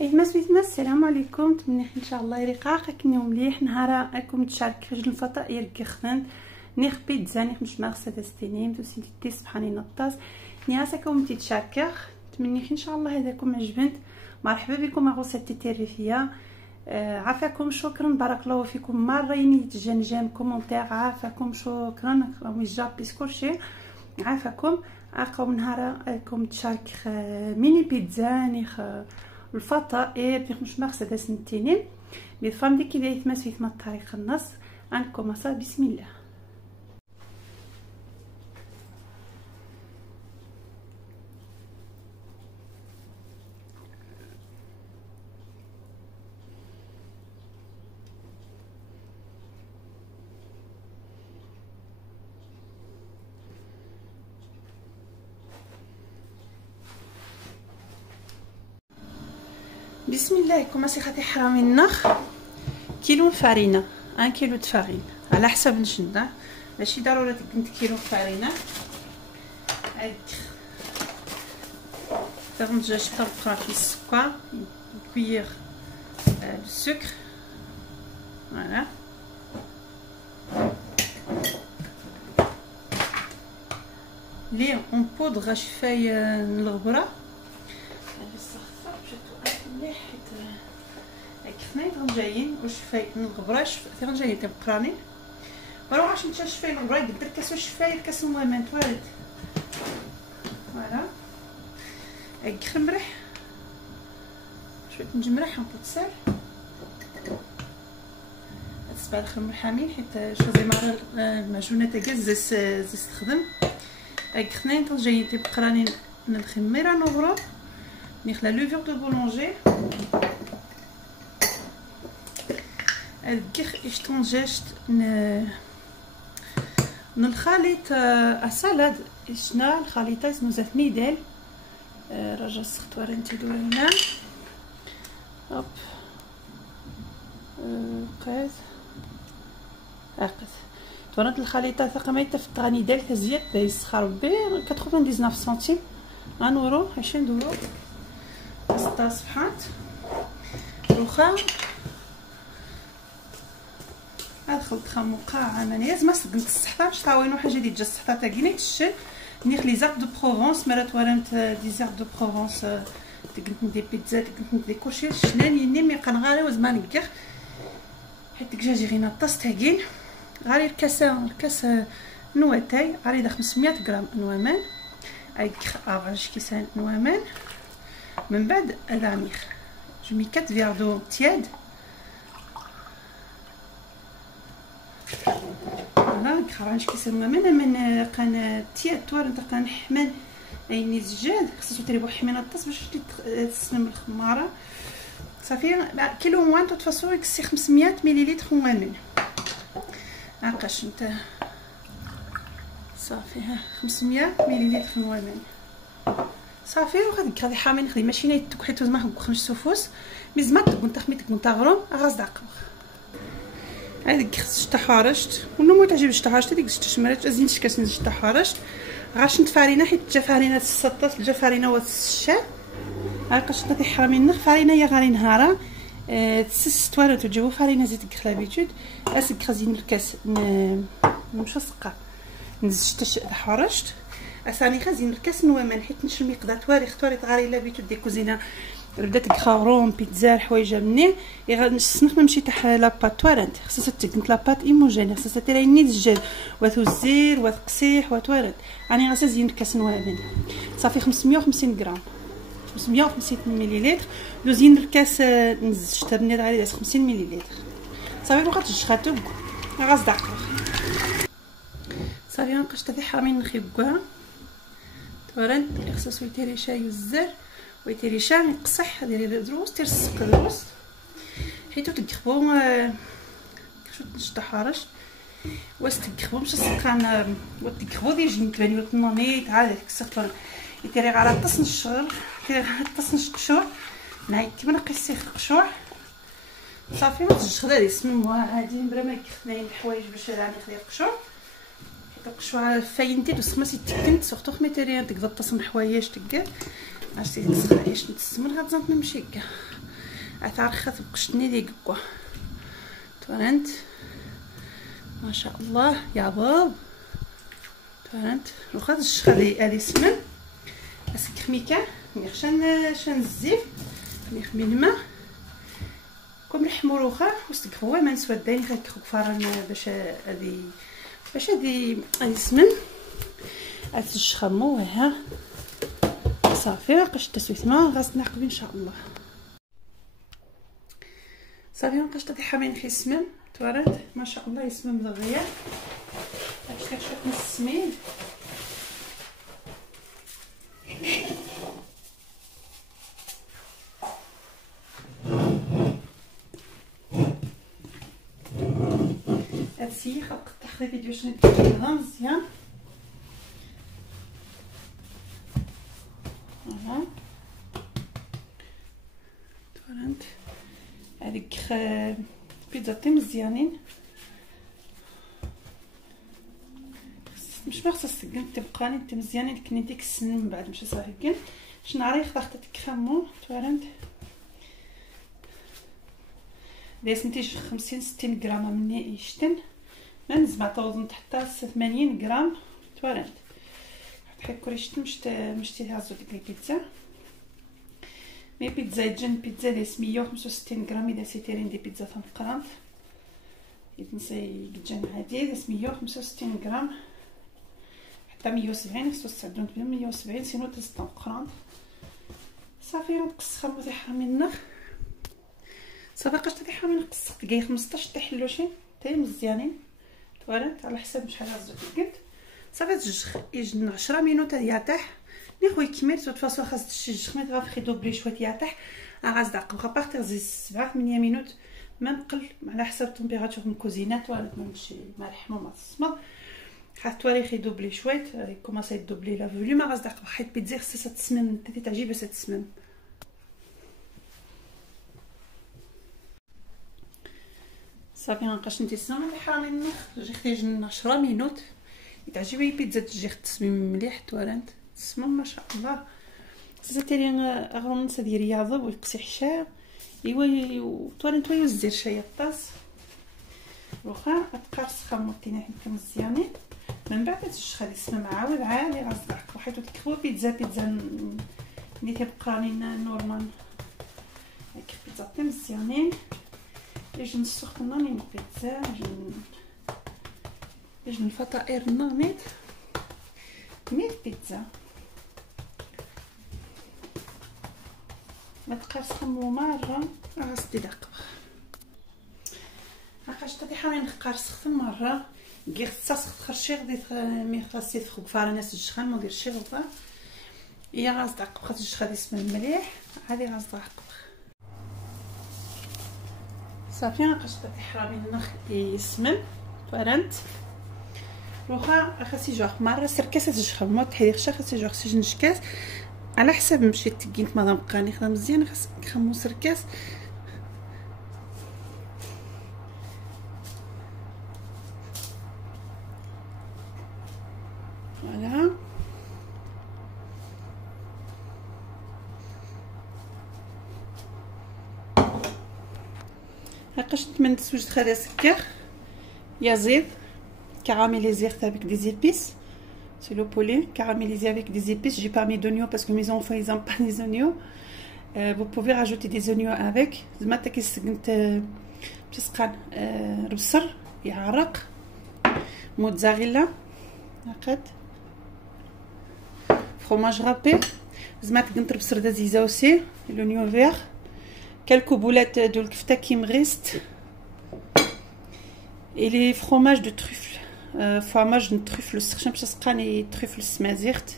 ايتماس السلام عليكم. تمنيح ان شاء الله يريقاك اليوم مليح نهار راكم تشارك خرج الفطاء يركخن نيخ بيتزا نيخ مش ماغسه دستينيم دوسين تي سبحاني نطاس نياسكم تشاركخ. تمنيح ان شاء الله هذاكم عجبنت. مرحبا بكم غوصتي الترفيه. عافاكم شكرا بارك الله فيكم مرين يتجنجم كومونتير. عافاكم شكرا ويجاب بيسكورشي عافاكم اقوم نهار راكم تشارك ميني بيتزا نيخ الفطاء بيخ مش ماغسه دسنتينين بفهم ديك كي يتمس في الطريق النص عندكم بسم الله. بسم الله. كوماسي خاطي حرامي النخ كيلو فرينه 1 كيلو فارين على حسب نشنده ماشي ضروري تقنت كيلو فرينه هاك فرنجه طبقه في السكر كوير السكر فوالا لي اون بودغ شفاي الغبره اثنين جايين وشفاي من الغبراش ثاني جايين تبقراني وروح عشان شفاي الغبرا يقدر كاس شفاي الكاس المهم توالد فوالا اكرمرح شويه نجمرح نبوتسال تسبع خمر حامين حيت شوفي مع المعجونه تاع زيس تخدم اكثنين جايين تبقراني من الخميره نغرو نخلا لوفور دو بولونجي الكيخ اشتنجشت الخليط السلاد اشنا الخليط اسمه زيت نيدل رجع السختوار انتي دورينا هوب قاد اقد تورنت الخليطه ثقميته في الطغنيدل تزيد يسخر بي 99 سنتيم 1 اورو 20 دورو 6 صفحات وخا ادخل تخمو قاعه منيز ما صدقت الصحطه باش طاوينو حاجه ديال جا الصحطه تاع كينيت الشل نيخ لي زارد دو بروفونس مرات ورانت دي زارد دو بروفونس تقنت دي بيتزا تقنت دي كوشي شناني نيمي قنغالي وزمان نكيخ حيت دجاجي غير نطاس تاكين غاري الكاس نواتاي غاري 500 غرام نوامان اي افاج كيسان نوامان من بعد هذا نيخ جمي 4 فيغ دو تياد فوالا كرانش كيسمى من قناه تياد توار نتا قان حمان عيني زجاج خصو تريبو حمينه الطاس باش تسلم الخماره صافي كيلو موان توت فاسون يكسي 500 مليلتر موان عقاش نتا صافي 500 مليلتر موان صافي وغادي حامين نخدي ماشي نيتك حيت ما حق 5 سفوس مزما تكون تخميتك كنت غروم غاز داق هذيك خص تحارشت ونو ما تعجبش تحارشت هذيك تشمرت ازين كاس نزيد تحارشت غاش نتفارينا حيت جا فارينه السطات جا فارينه والشا هاكاش نطي حرامي نخ فارينه يا غاري نهارا تسس توالت وجو فارينه زيت كلابيتود اسك خزين الكاس نمشي سقا نزجت تحارشت اساني خزين الكاس نوامن حيت نشمي قدا تواري غاري لابيتود دي كوزينه بدات كخروم بيتزا حوايج مني غنسنخ نمشي تاع لاباط توارنت خصها تقنت لاباط ايموجين خصها تريني الدجاج وثو الزير وثقسيح وتوارنت راني غاسه زين كاس نوامن صافي 550 غرام 550 مليلتر دوزين الكاس نزجت بني غادي 50 مليلتر صافي بقات الشخاتو غاز دقيق صافي نقشت تاع حرامي نخي بكاع توارنت خصها سويتيري شاي والزر ويتيريشان يقصح ديري الدروس ترسق الدروس حيتو تقخبو شو تشطحارش واستقخبو مش سقان وتقخبو دي جن تباني وتنوني تعال ديك السقطون يتيري على طسن الشغل طسن القشور ناي كيما نقيسي القشور صافي ما تجيش خدا اسمو عادي بلا ما يكخناين الحوايج باش راني خدي القشور حيت القشور على فاينتي دوسماسي تكنت سورتو خميتيري تقدر تصن حوايج تقال عرفتي تسخنيش نتسمن غتزنط نمشي هكا اثار خاط بقشتني ديك كوا تورنت ما شاء الله يا باب تورنت وخا الشخه هذه سمن اسك خميكا شان الزيف خمي الماء كم الحمر وخا وسك هو ما نسوداني غير كفارن باش هذه سمن هاد الشخمو ها صافي قش تسويت ما غاس نعقب ان شاء الله صافي نقش تطيح حامين في السمن تورد ما شاء الله يسمن دغيا باش كتشوف من السمين هادشي خلق تاخذي فيديو شنو ديرها مزيان فوالا تورنت هذيك بيتزاتي مزيانين مش خصها تسقن تبقاني انت مزيانين كني ديك السن من بعد ماشي صافي كن باش نعرف خاصك تكرمو تورنت دايس نتيج 50 60 غرام مني يشتن من 17 حتى 80 غرام تورنت حتى كوريشتن مش تهزو ديك البيتزا مي بيتزا جن بيتزا دايس 165 غرام اذا سيتيرين دي بيتزا تنقرانت يتنسى جن عادي دايس 165 غرام حتى 170 خصو تستعدو 170 سينو تنقرانت صافي نقص خمو تاعها منخ صافي قاش تاعها من قص دقايق 15 تحلوشين تاي مزيانين تورنت على حساب شحال غزو قلت صافي تجخ يجن 10 مينوت يطيح ني خويا كمل توت فاصون خاص تشج خميت غافخي دوبلي شويه يطيح غاز دقيق بقى بارتير زي 7 8 مينوت ما نقل على حساب طومبيراتور من الكوزينات ولا ماشي ما رحمو ما تصمر حيت تواريخي دوبلي شويه كوماسا يدوبلي لا فوليوم غاز دقيق حيت بيتزا خصها تسمم تي تعجب باش تسمم صافي غنقاش نتسنى الحرامي النخ جي خرج 10 مينوت يتعجبني بيتزا تجي التصميم مليح تورنت تسمم ما شاء الله زاتيرين اغرون نسا ديال رياضه ويقصي حشا ايوا تورنت ويوزير شويه الطاس واخا تقرص خمرتينا حيت مزيانين من بعد تشخ هذه السمنه عاود عالي غصدعك وحيت تكخوا بيتزا اللي تبقى لنا نورمال هيك بيتزا مزيانين يجن السخنه من البيتزا يجن الفطائر ناميت ميت بيتزا ما تقاس خمو مره غاصدي دقه هاكاش تدي حاولي نقارص خصم مره كي خصاص خرشي غدي مي خاصي تخوك فارناس الشخان ما نديرش شي غلطه هي غاص دقه خاص الشخ غادي يسمن مليح عادي غاص دقه صافي ناقص تدي حرامي النخ يسمن فرنت روحا خاصي جوغ مره سركاسه تجخ مو تحيدي خشا خاصي جوغ سي نشكاس على حساب مشيت تكينت ما بقاني خدام مزيان خاص نخمو سركاس فوالا هاكاش نتمنى تسوج خدا سكر يا زيت caramélisé avec des épices. C'est le poulet caramélisé avec des épices. J'ai pas mis d'oignons parce que mes enfants ils n'aiment pas les oignons. Vous pouvez rajouter des oignons avec. زعما كي سقنت تسقان البصر يعرق موتزاريلا هاكد fromage râpé زعما كنت البصر دا زيزا aussi l'oignon vert quelques boulettes de الكفته qui me reste et les fromages de truffe fromage de truffe السخشن باش تسقاني truffe السمازيغت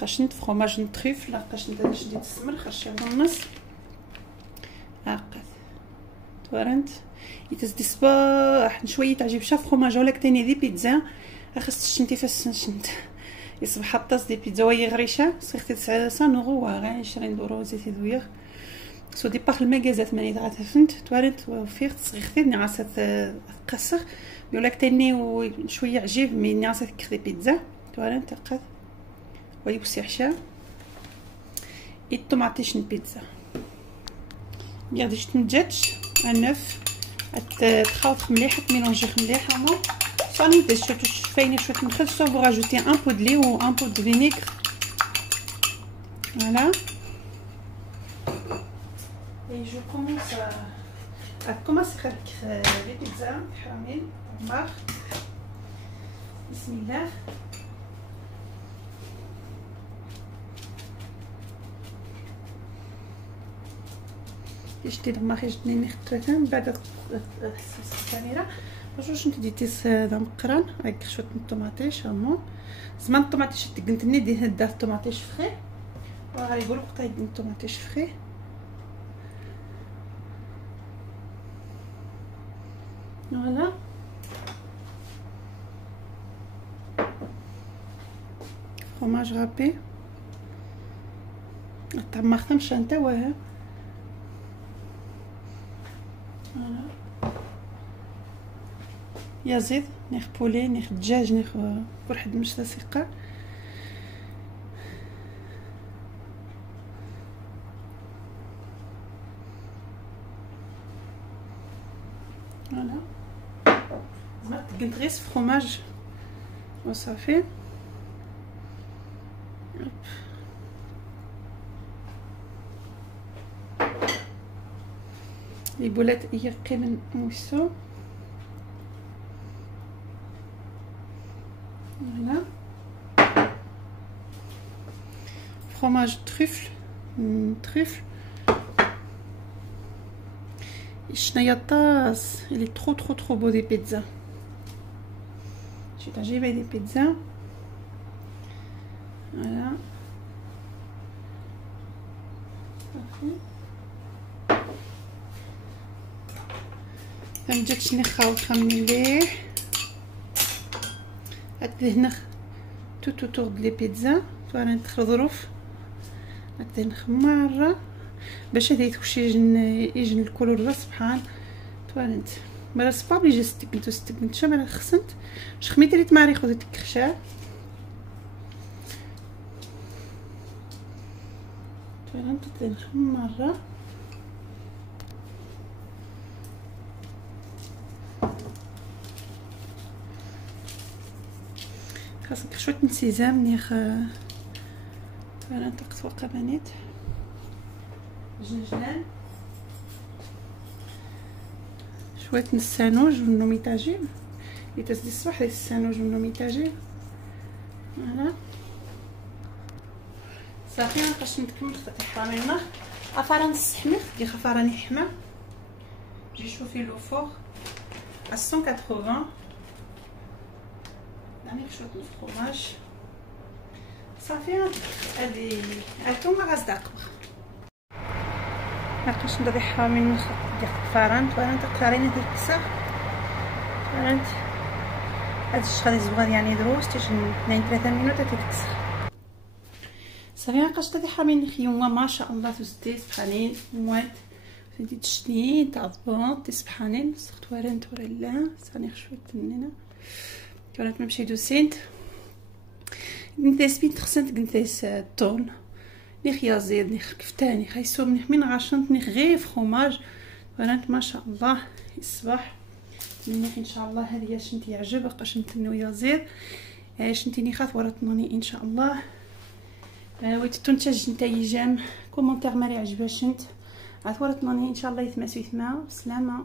قشنت fromage de truffe لا قشنت هذا شديت السمر خرشي النص هاكا تورنت يتزدي صباح شويه تعجب شاف fromage ولا كتاني دي بيتزا خاص تشنتي فاش نشنت يصبح الطاس دي بيتزا وهي غريشه صيفطي 9 اورو غير 20 اورو زيتي دوير سو ديبار المغازات ماني دغات فهمت تواليت وفيرت صغيرتي نعاسات تقصر يقول لك تاني وشويه عجيب مي نعاسات كخدي بيتزا تواليت تقاد ويبسي حشا الطوماطيش بيتزا غادي تمجاتش انف تخلط مليح تميلونجي مليح هما صاني دير شويه فاينه شويه من الخل سو vous rajoutez un peu de lait ou un peu de vinaigre voilà et je commence à commencer avec les pizzas حامين مار بسم الله جديد ما خرجتني نخدرتها من بعد الكاميرا واش انت ديتي هذا مقران هاك شويه الطوماطيش هما زمان الطوماطيش تقنتني دي هدا الطوماطيش فري وغادي يقولوا قطعه ديال الطوماطيش فري فوالا فرomage râpé الطعم ما خدمش انت واه فوالا يا زيد نيخ بولي نيخ دجاج نيخ كل حد مش ثقه فوالا زعما تقنت غير فرomage وصافي لي بولات يرقي من موسو فوالا fromage trüffle شناهي الطاس اللي trop beau des pizzas جيت جايبه دي بيتزا فوالا صافي جاتش نخاوطها مليح هاد تو تور لي بيتزا فوالا ندخل ظروف هاد نخمر باش هذا يتوشي يجن الكولور سبحان فوالا انت مرا سبابلي جا ستكنتو ستكنتشا مرا خصنت شخميت ريت ماري خذت الكرشا فوالا انت نخمر خاصك شويه انسجام نيخ فوالا نطلقت وقع بنات جنجلان شويه السانوج والنوميتاجين اللي تسدي الصباح ديال السانوج والنوميتاجين فوالا صافي باش نكمل خطي حرامينا افران السحمير ديال خفراني حمى جي شوفي لو فور à 180 نعمل شويه الفرomage صافي هادي هانتوما غاصدقوا باقيش ندير حرامين من الخط ديال الفران فوالا تقطعيني ديال الكسر فوالا هاد الشغل زوين يعني دروس تيجي 3 مينوت تيتكسر صافي باقاش ندير حرامين خيومه ما شاء الله تزدي سبحانين مواد سيدي تشني تعضبط سبحانين سخت وران تورلا ثاني شويه تنينه كانت نمشي دوسينت نتاس بين تخسنت نتاس طون نيخ يازيد نيخ كفتاني خايسوم نيخ من غاشنت نيخ غير فرomage ورانت ما شاء الله الصباح نيخ ان شاء الله هذه شنت يعجب باقاش نتنو يازيد شنتيني خاف وراتناني ان شاء الله ويتو نتاج نتاي جام كومونتير مالي عجباش انت عثورتناني ان شاء الله يثما سلامه